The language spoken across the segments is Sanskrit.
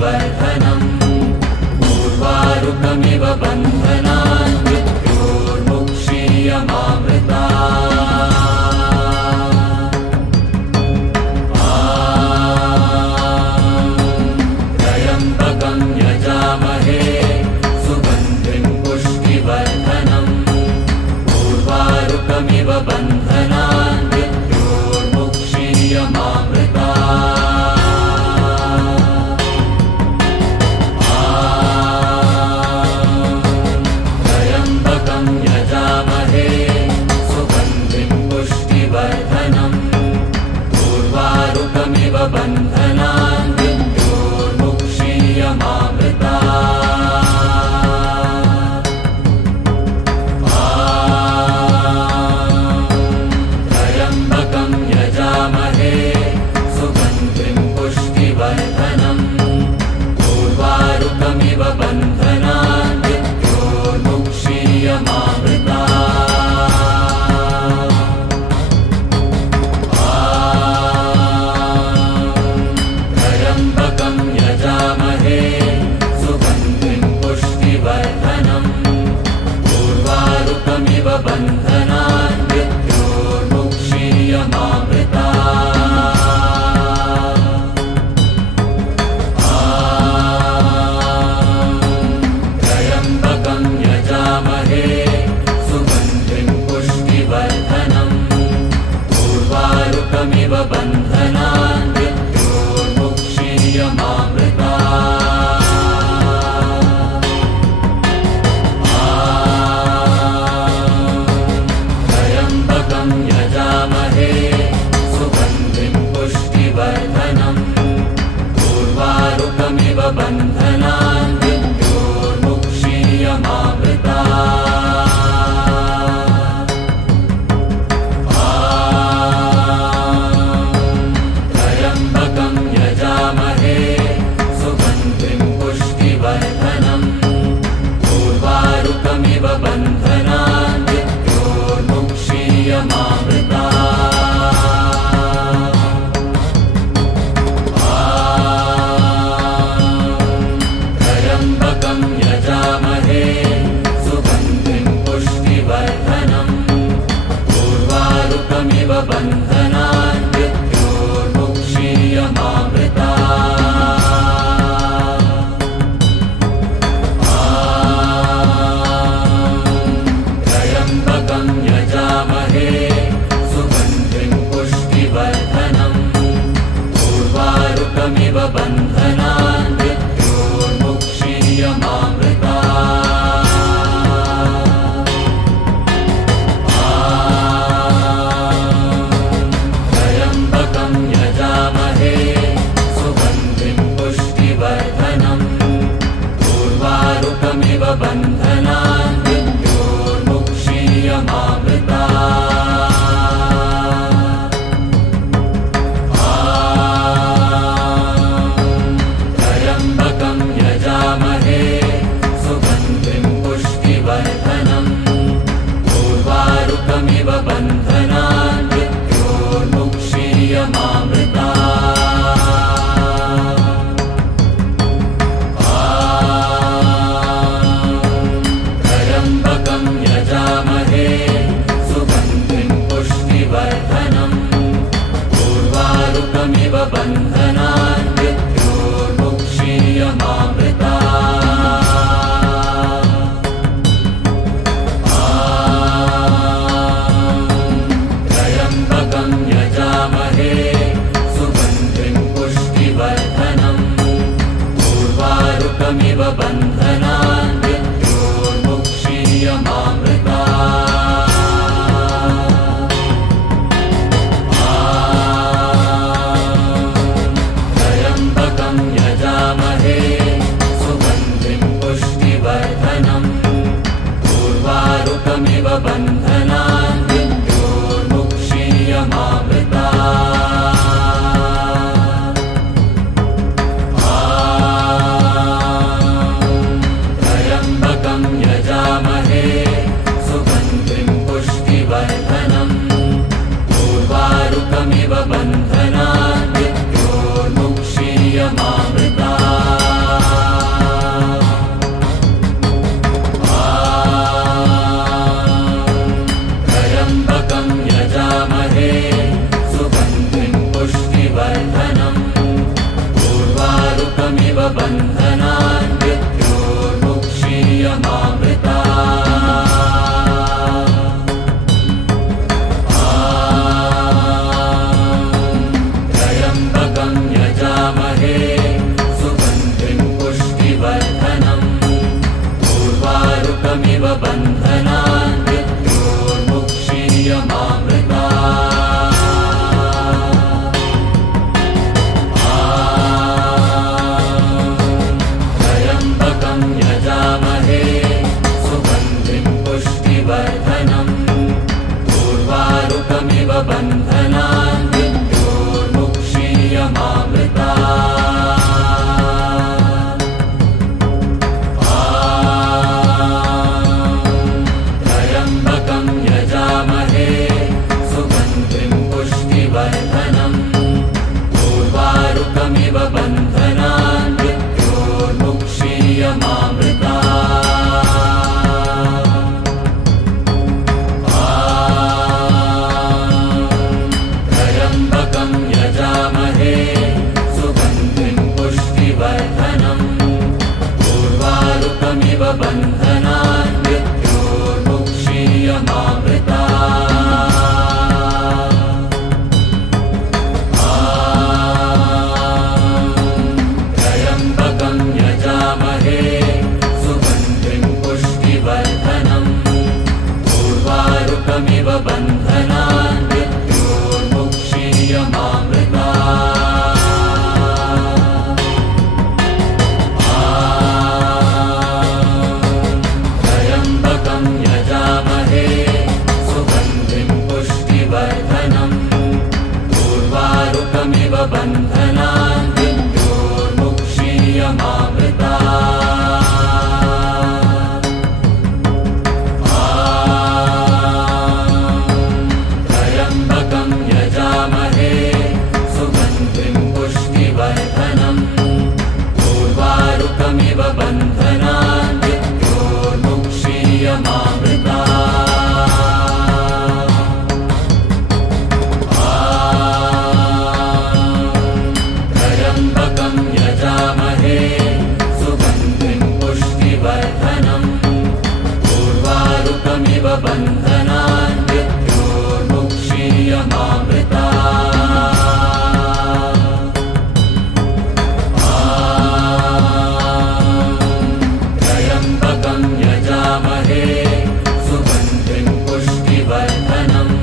पुष्टिवर्धनम् उर्वारुकमिव बन्धनान् मृत्योर्मुक्षीयमामृता त्र्यम्बकं यजामहे सुगन्धिं पुष्टिवर्धनम् उर्वारुकमिव बन्धनान् मृत्योर्मुक्षीयमामृता बन्धनान् मृत्योर्मुक्षीयमामृता त्र्यम्बकं यजामहे सुगन्धिं पुष्टिवर्धनम् उर्वारुकमिव बन्धनान् मृत्योर्मुक्षीयमामृता बन्धनान् मृत्योर्मुक्षीयमामृता त्र्यम्बकं यजामहे सुगन्धिं पुष्टिवर्धनम् उर्वारुकमिव बन्धनान् मृत्योर्मुक्षीयमामृता बन्धनान् मृत्योर्मुक्षीयमामृता त्र्यम्बकं यजामहे सुगन्धिं पुष्टिवर्धनम् उर्वारुकमिव बन्धनान् मृत्योर्मुक्षीयमामृता बन्धनान् मृत्योर्मुक्षीयमामृता त्र्यम्बकं यजामहे सुगन्धिं पुष्टिवर्धनम् उर्वारुकमिव बन्धनान् मृत्योर्मुक्षीयमामृता बन्धनान् मृत्योर्मुक्षीयमामृता त्र्यम्बकं यजामहे सुगन्धिं पुष्टिवर्धनम् उर्वारुकमिव बन्धनान् मृत्योर्मुक्षीयमामृता बन्धनान् मृत्योर्मुक्षीयमामृता त्र्यम्बकं यजामहे सुगन्धिं पुष्टिवर्धनम् उर्वारुकमिव बन्धनान् मृत्योर्मुक्षीयमामृता बन्धनान् मृत्योर्मुक्षीयमामृता त्र्यम्बकं यजामहे सुगन्धिं पुष्टिवर्धनम् उर्वारुकमिव बन्धनान् मृत्योर्मुक्षीयमामृता उर्वारुकमिव बन्धनान् मृत्योर्मुक्षीयमामृता त्र्यम्बकं यजामहे सुगन्धिं पुष्टिवर्धनम् उर्वारुकमिव बन्धनान् मृत्योर्मुक्षीयमामृता त्र्यम्बकं यजामहे सुगन्धिं पुष्टिवर्धनम् उर्वारुकमिव बन्धनान् मृत्योर्मुक्षीयमामृता त्र्यम्बकं यजामहे सुगन्धिं पुष्टिवर्धनम् उर्वारुकमिव बन्धनान् मृत्योर्मुक्षीयमामृता त्र्यम्बकं यजामहे सुगन्धिं पुष्टिवर्धनम् उर्वारुकमिव बन्धनान् मृत्योर्मुक्षीयमामृता त्र्यम्बकं यजामहे सुगन्धिं पुष्टिवर्धनम् उर्वारुकमिव बन्धनान् मृत्योर्मुक्षीयमामृता त्र्यम्बकं यजामहे सुगन्धिं पुष्टिवर्धनम् उर्वारुकमिव बन्धनान् मृत्योर्मुक्षीयमामृता त्र्यम्बकं यजामहे सुगन्धिं पुष्टिवर्धनम् उर्वारुकमिव बन्धनान् मृत्योर्मुक्षीयमामृता त्र्यम्बकं यजामहे सुगन्धिं पुष्टिवर्धनम् उर्वारुकमिव बन्धनान् मृत्योर्मुक्षीयमामृता त्र्यम्बकं यजामहे सुगन्धिं पुष्टिवर्धनम्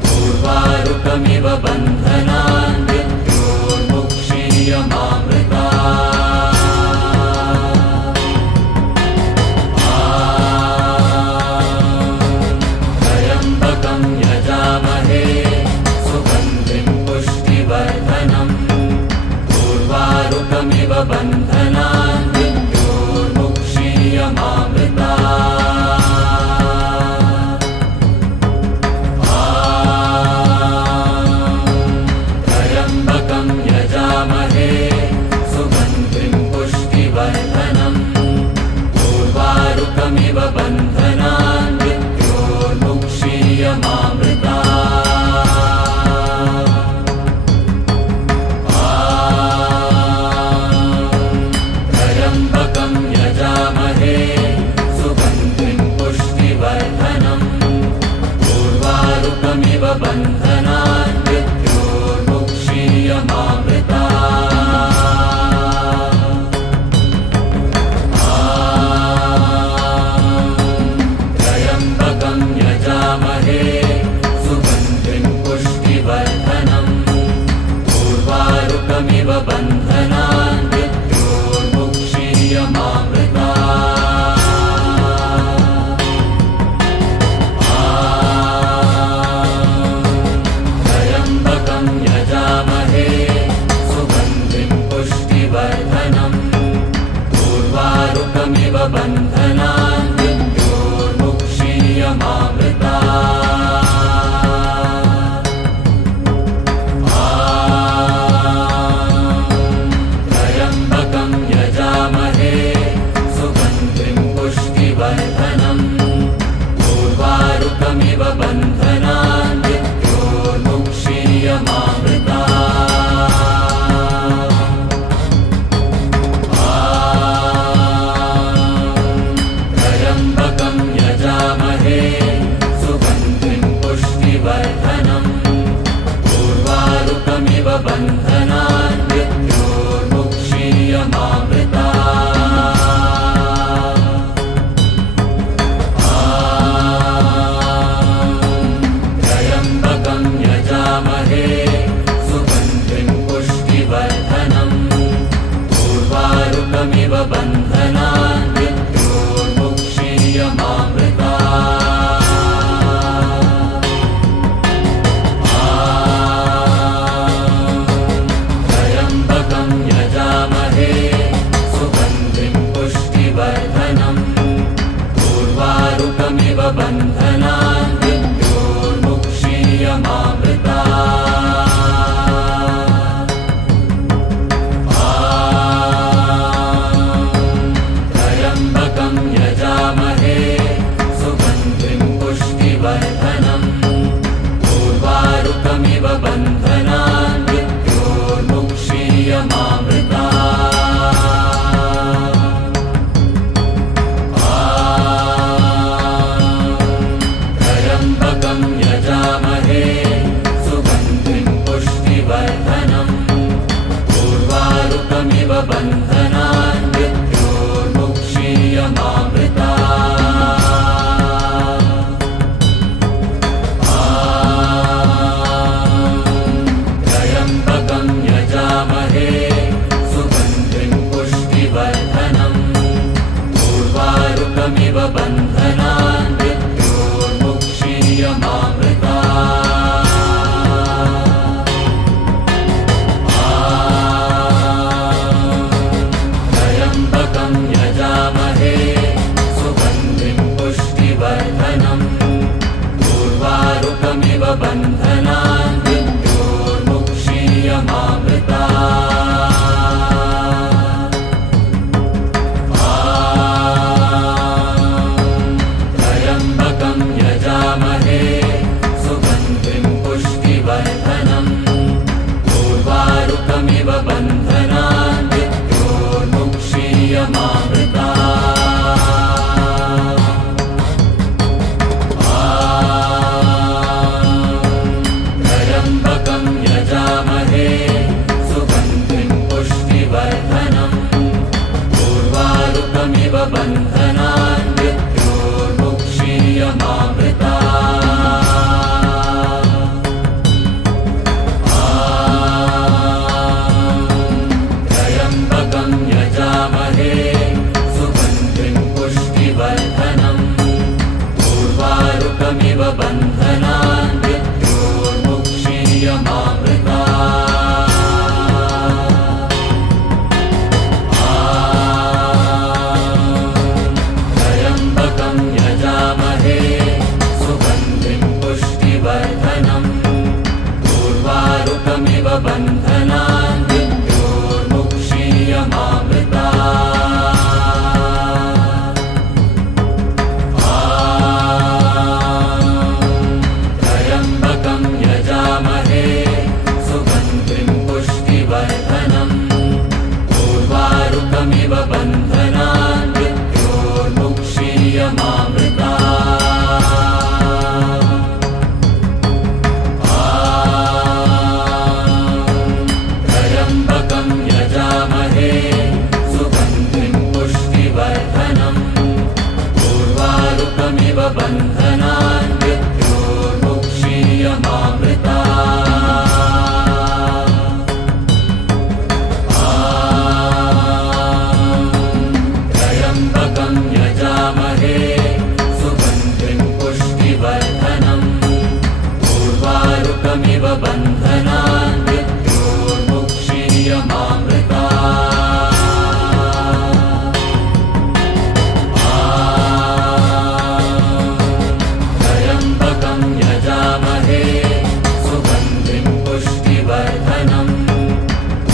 उर्वारुकमिव बन्धनान् मृत्योर्मुक्षीयमामृता त्र्यम्बकं यजामहे सुगन्धिं पुष्टिवर्धनम् उर्वारुकमिव बन्धनान् मृत्योर्मुक्षीयमामृता त्र्यम्बकं यजामहे सुगन्धिं पुष्टिवर्धनम् उर्वारुकमिव बन्धनान् मृत्योर्मुक्षीयमामृता त्र्यम्बकं यजामहे सुगन्धिं पुष्टिवर्धनम् उर्वारुकमिव बन्धनान् मृत्योर्मुक्षीयमामृता त्र्यम्बकं यजामहे सुगन्धिं पुष्टिवर्धनम् उर्वारुकमिव बन्धनान् मृत्योर्मुक्षीयमामृता त्र्यम्बकं यजामहे सुगन्धिं पुष्टिवर्धनम् उर्वारुकमिव बन्धनान् मृत्योर्मुक्षीयमामृता त्र्यम्बकं यजामहे सुगन्धिं पुष्टिवर्धनम् उर्वारुकमिव बन्धनान् मृत्योर्मुक्षीयमामृता उर्वारुकमिव बन्धनान् मृत्योर्मुक्षीयमामृता त्र्यम्बकं यजामहे सुगन्धिं पुष्टिवर्धनम् उर्वारुकमिव बन्धनान् मृत्योर्मुक्षीयमामृता त्र्यम्बकं यजामहे सुगन्धिं पुष्टिवर्धनम् उर्वारुकमिव बन्धनान् मृत्योर्मुक्षीयमामृता त्र्यम्बकं यजामहे सुगन्धिं पुष्टिवर्धनम् उर्वारुकमिव बन्धनान् मृत्योर्मुक्षीयमामृता त्र्यम्बकं यजामहे सुगन्धिं पुष्टिवर्धनम् उर्वारुकमिव बन्धनान् मृत्योर्मुक्षीयमामृता त्र्यम्बकं यजामहे सुगन्धिं पुष्टिवर्धनम् उर्वारुकमिव बन्धनान् मृत्योर्मुक्षीयमामृता त्र्यम्बकं यजामहे सुगन्धिं पुष्टिवर्धनम् उर्वारुकमिव बन्धनान् मृत्योर्मुक्षीयमामृता त्र्यम्बकं यजामहे सुगन्धिं पुष्टिवर्धनम् उर्वारुकमिव बन्धनान् मृत्योर्मुक्षीयमामृता त्र्यम्बकं यजामहे सुगन्धिं पुष्टिवर्धनम् उर्वारुकमिव बन्धनान् मृत्योर्मुक्षीयमामृता त्र्यम्बकं यजामहे सुगन्धिं पुष्टिवर्धनम् उर्वारुकमिव बन्धनान् मृत्योर्मुक्षीयमामृता त्र्यम्बकं यजामहे सुगन्धिं पुष्टिवर्धनम्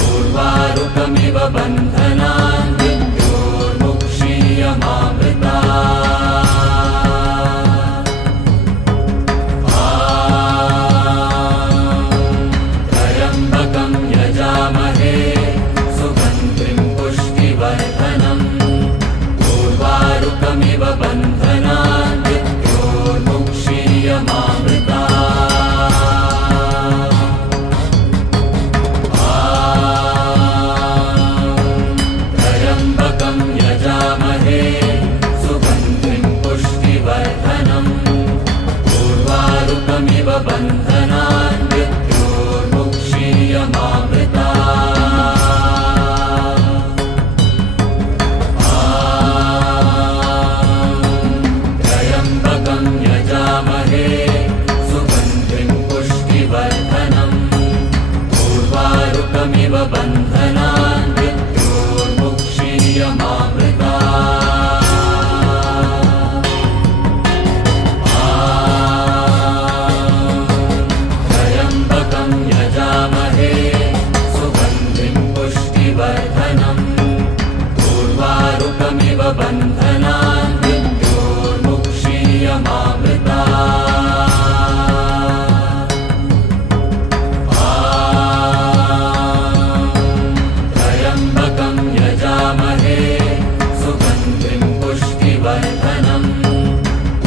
उर्वारुकमिव बन्धनान् मृत्योर्मुक्षीयमामृता त्र्यम्बकं यजामहे सुगन्धिं पुष्टिवर्धनम् उर्वारुकमिव बन्धनान् मृत्योर्मुक्षीयमामृता त्र्यम्बकं यजामहे सुगन्धिं पुष्टिवर्धनम् उर्वारुकमिव बन्धनान् मृत्योर्मुक्षीयमामृता त्र्यम्बकं यजामहे सुगन्धिं पुष्टिवर्धनम् उर्वारुकमिव बन्धनान् मृत्योर्मुक्षीयमामृता त्र्यम्बकं यजामहे सुगन्धिं पुष्टिवर्धनम् उर्वारुकमिव बन्धनान् मृत्योर्मुक्षीयमामृता त्र्यम्बकं यजामहे सुगन्धिं पुष्टिवर्धनम्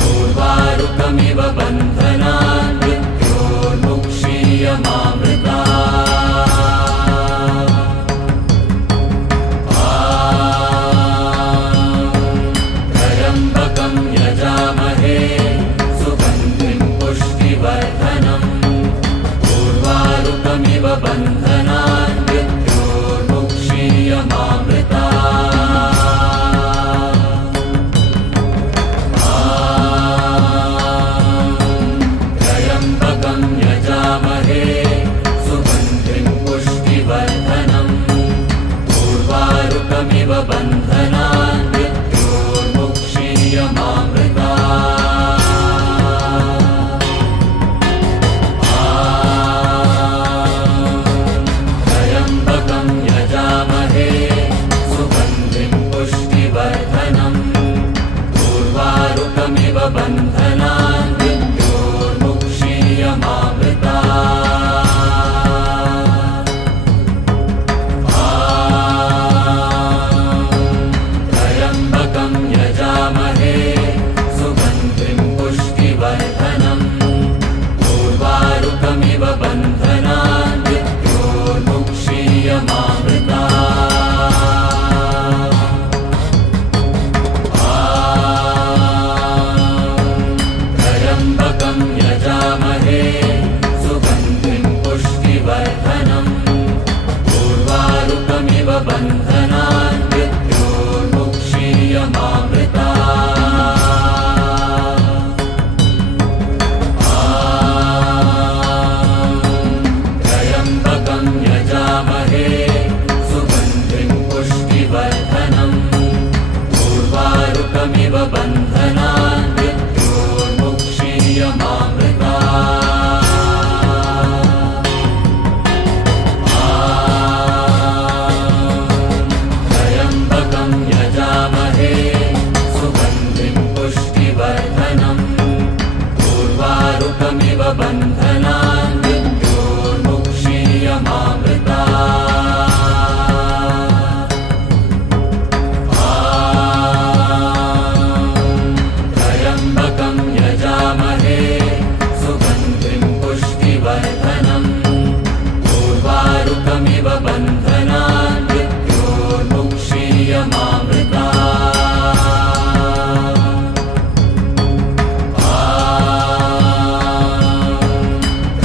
उर्वारुकमिव बन्धनान् मृत्योर्मुक्षीयमामृता बन्धनान् मृत्योर्मुक्षीयमामृतात् त्र्यम्बकं यजामहे सुगन्धिं पुष्टिवर्धनम् उर्वारुकमिव बन्धनान् त्र्यम्बकं यजामहे सुगन्धिं पुष्टिवर्धनम् उर्वारुकमिव बन्धनान् मृत्योर्मुक्षीयमामृतात् त्र्यम्बकं यजामहे सुगन्धिं पुष्टिवर्धनम् उर्वारुकमिव बन्धनान् त्र्यम्बकं यजामहे सुगन्धिं पुष्टिवर्धनम् उर्वारुकमिव बन्धनान् त्र्यम्बकं यजामहे सुगन्धिं पुष्टिवर्धनम् उर्वारुकमिव बन्धनान् त्र्यम्बकं यजामहे सुगन्धिं पुष्टिवर्धनम् उर्वारुकमिव बन्धनान्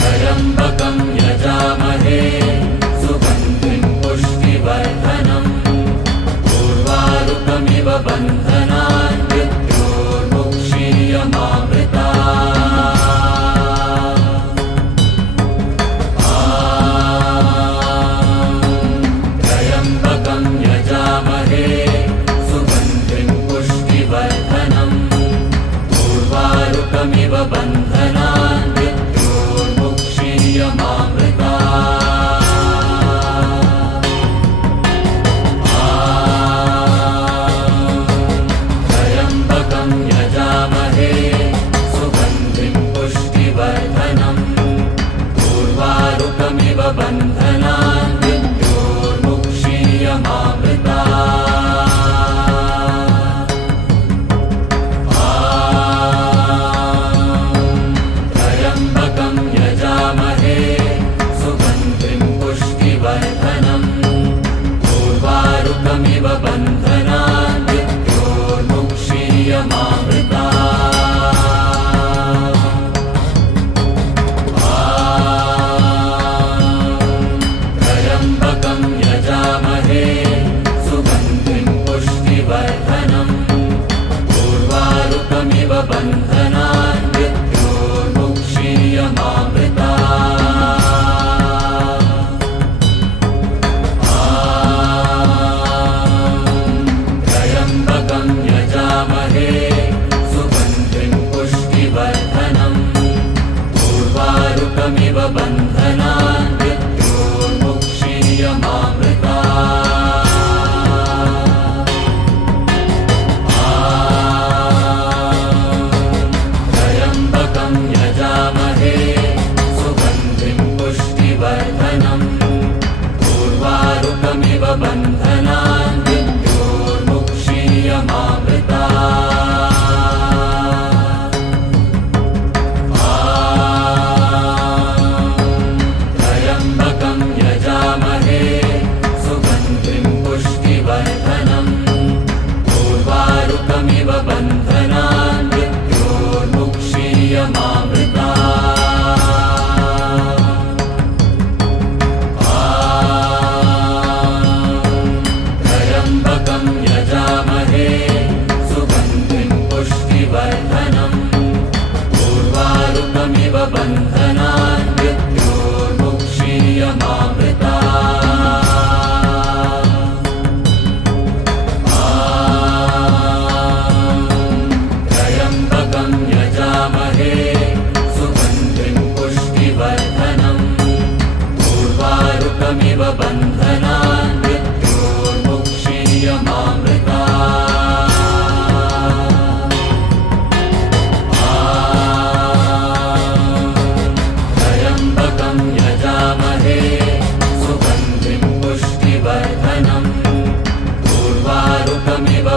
त्र्यम्बकं यजामहे सुगन्धिं पुष्टिवर्धनम् उर्वारुकमिव बन्धनान् त्र्यम्बकं यजामहे सुगन्धिं पुष्टिवर्धनम् उर्वारुकमिव बन्धनान् त्र्यम्बकं यजामहे सुगन्धिं पुष्टिवर्धनम् उर्वारुकमिव बन्धनान् त्र्यम्बकं यजामहे सुगन्धिं पुष्टिवर्धनम् उर्वारुकमिव बन्धनान् त्र्यम्बकं यजामहे सुगन्धिं पुष्टिवर्धनम् उर्वारुकमिव बन्धनान्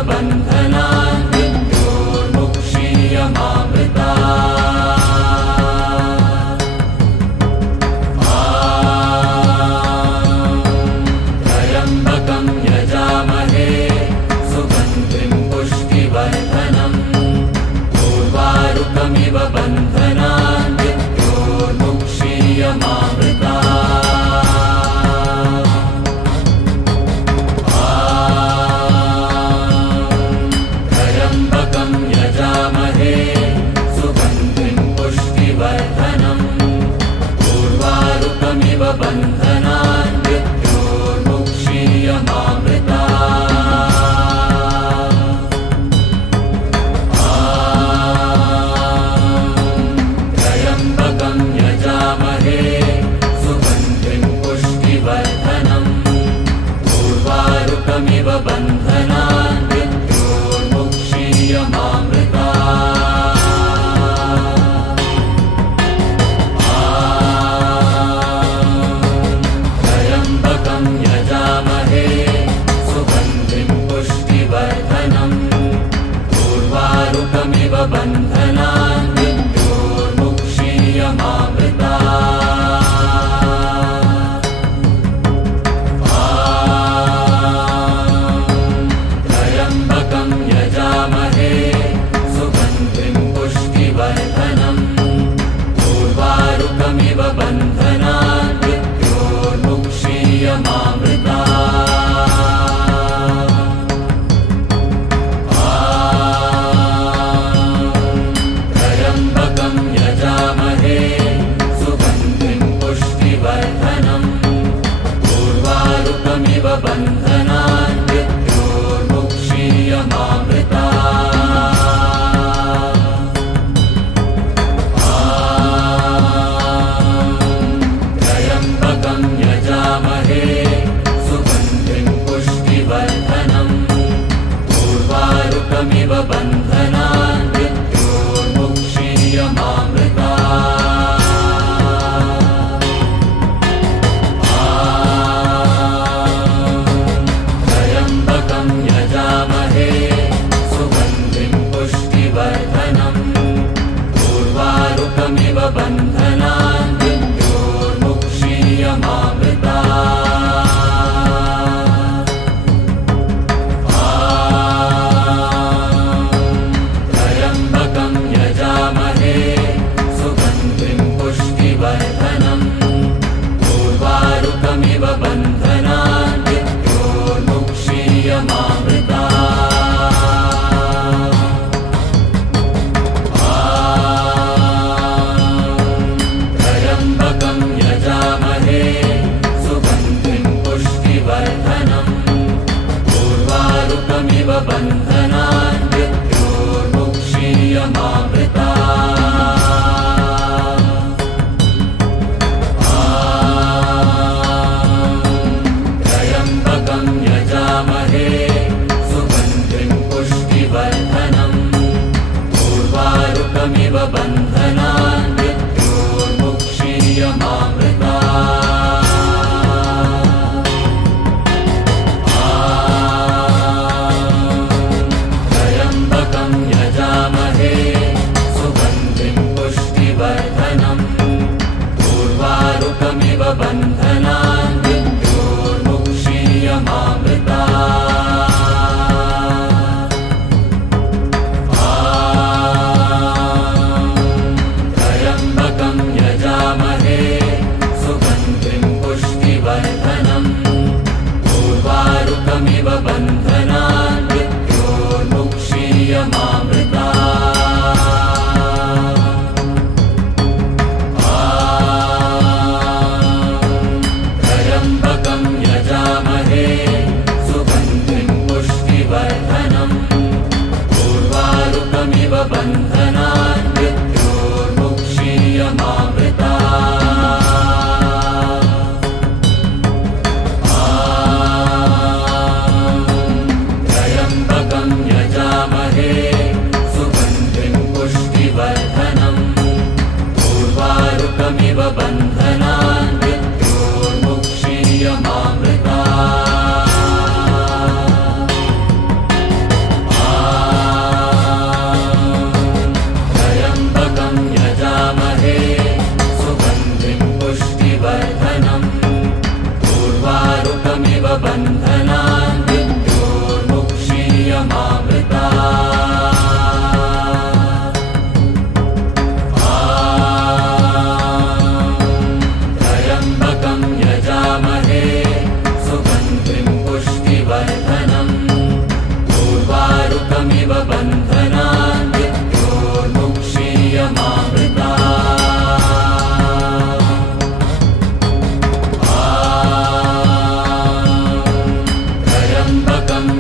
बन्धनान् मृत्योर्मुक्षीयमामृतात् त्र्यम्बकं यजामहे सुगन्धिं पुष्टिवर्धनम् उर्वारुकमिव बन्धनान् त्र्यम्बकं यजामहे सुगन्धिं पुष्टिवर्धनम् उर्वारुकमिव बन्धनान् त्र्यम्बकं यजामहे सुगन्धिं पुष्टिवर्धनम् उर्वारुकमिव बन्धनान् त्र्यम्बकं यजामहे सुगन्धिं पुष्टिवर्धनम् उर्वारुकमिव बन्धनान् त्र्यम्बकं यजामहे सुगन्धिं पुष्टिवर्धनम् उर्वारुकमिव बन्धनान् त्र्यम्बकं यजामहे सुगन्धिं पुष्टिवर्धनम् उर्वारुकमिव बन्धनान् त्र्यम्बकं यजामहे सुगन्धिं पुष्टिवर्धनम् उर्वारुकमिव बन्धनान् त्र्यम्बकं यजामहे सुगन्धिं पुष्टिवर्धनम् उर्वारुकमिव बन्धनान्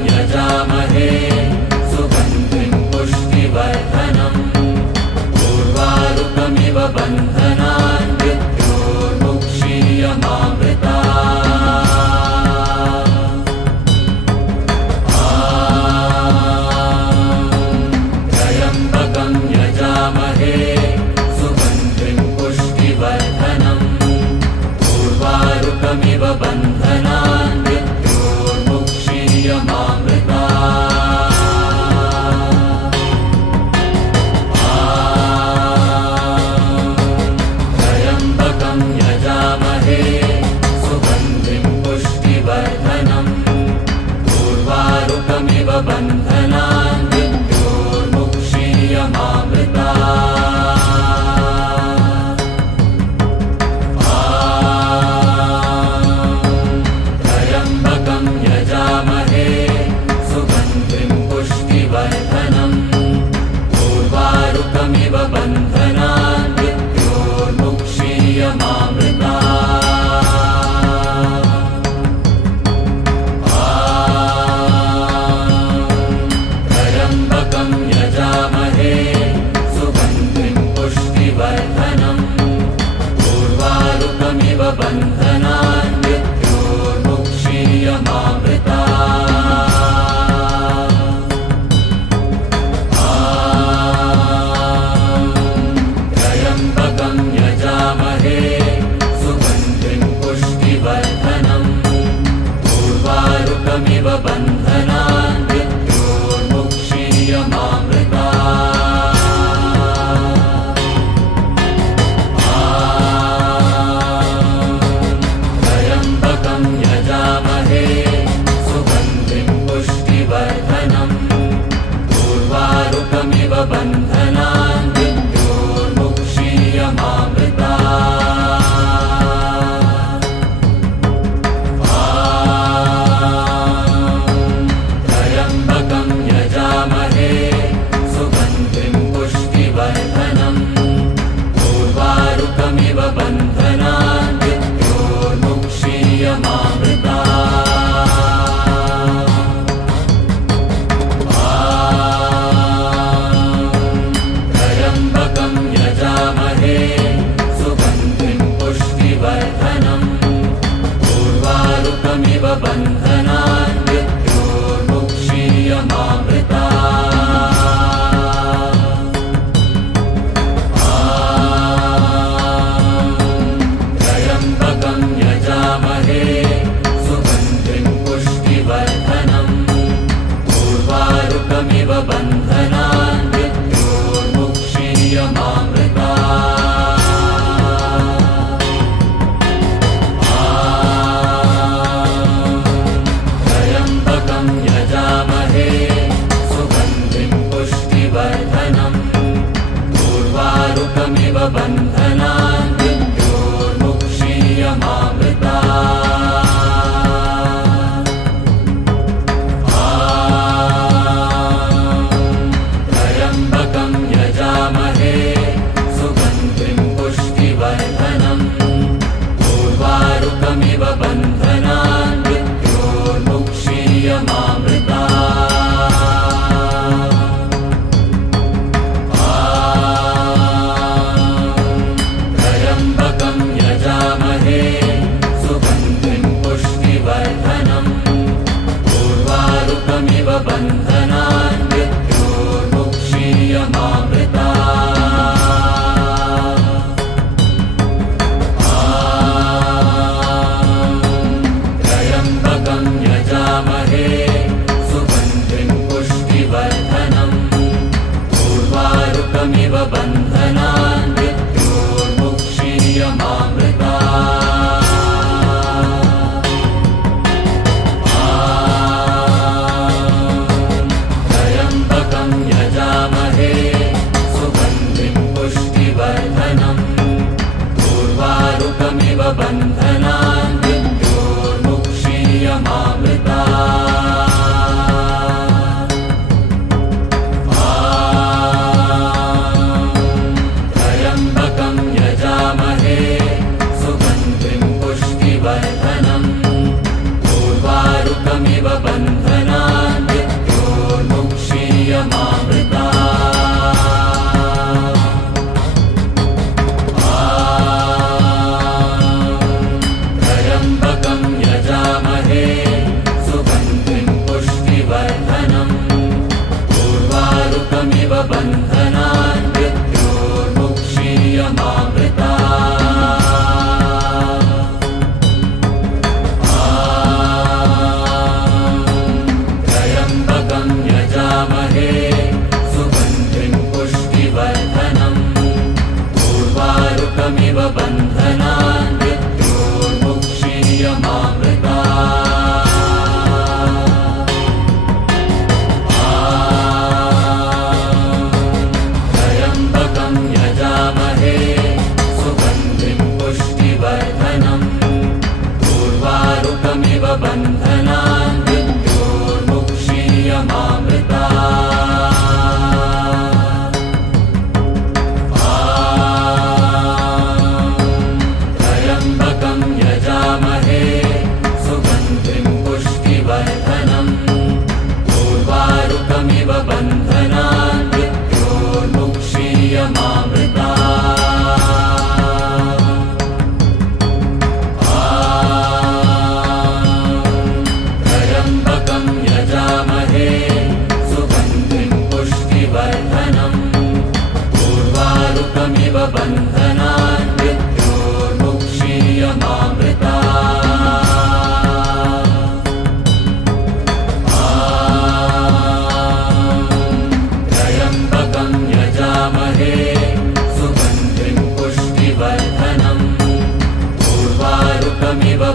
यजामहे सुगन्धिं पुष्टिवर्धनम् उर्वारुकमिव बन्धनान् मृत्योर्मुक्षीयमामृतात् त्र्यम्बकं यजामहे सुगन्धिं पुष्टिवर्धनम् उर्वारुकमिव बन्धनान् त्र्यम्बकं यजामहे सुगन्धिं पुष्टिवर्धनम् उर्वारुकमिव बन्धनान् त्र्यम्बकं यजामहे सुगन्धिं पुष्टिवर्धनम् उर्वारुकमिव बन्धनान् त्र्यम्बकं यजामहे सुगन्धिं पुष्टिवर्धनम् उर्वारुकमिव बन्धनान् त्र्यम्बकं यजामहे सुगन्धिं पुष्टिवर्धनम् उर्वारुकमिव बन्धनान् त्र्यम्बकं यजामहे सुगन्धिं पुष्टिवर्धनम् उर्वारुकमिव बन्धनान् त्र्यम्बकं यजामहे सुगन्धिं पुष्टिवर्धनम् उर्वारुकमिव बन्धनान् त्र्यम्बकं यजामहे सुगन्धिं पुष्टिवर्धनम् उर्वारुकमिव बन्धनान् त्र्यम्बकं यजामहे सुगन्धिं पुष्टिवर्धनम् उर्वारुकमिव बन्धनान् त्र्यम्बकं यजामहे सुगन्धिं पुष्टिवर्धनम् उर्वारुकमिव बन्धनान् त्र्यम्बकं यजामहे सुगन्धिं पुष्टिवर्धनम् उर्वारुकमिव बन्धनान् त्र्यम्बकं यजामहे सुगन्धिं पुष्टिवर्धनम् उर्वारुकमिव बन्धनान् त्र्यम्बकं यजामहे सुगन्धिं पुष्टिवर्धनम् उर्वारुकमिव बन्धनान्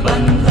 बन्धनान्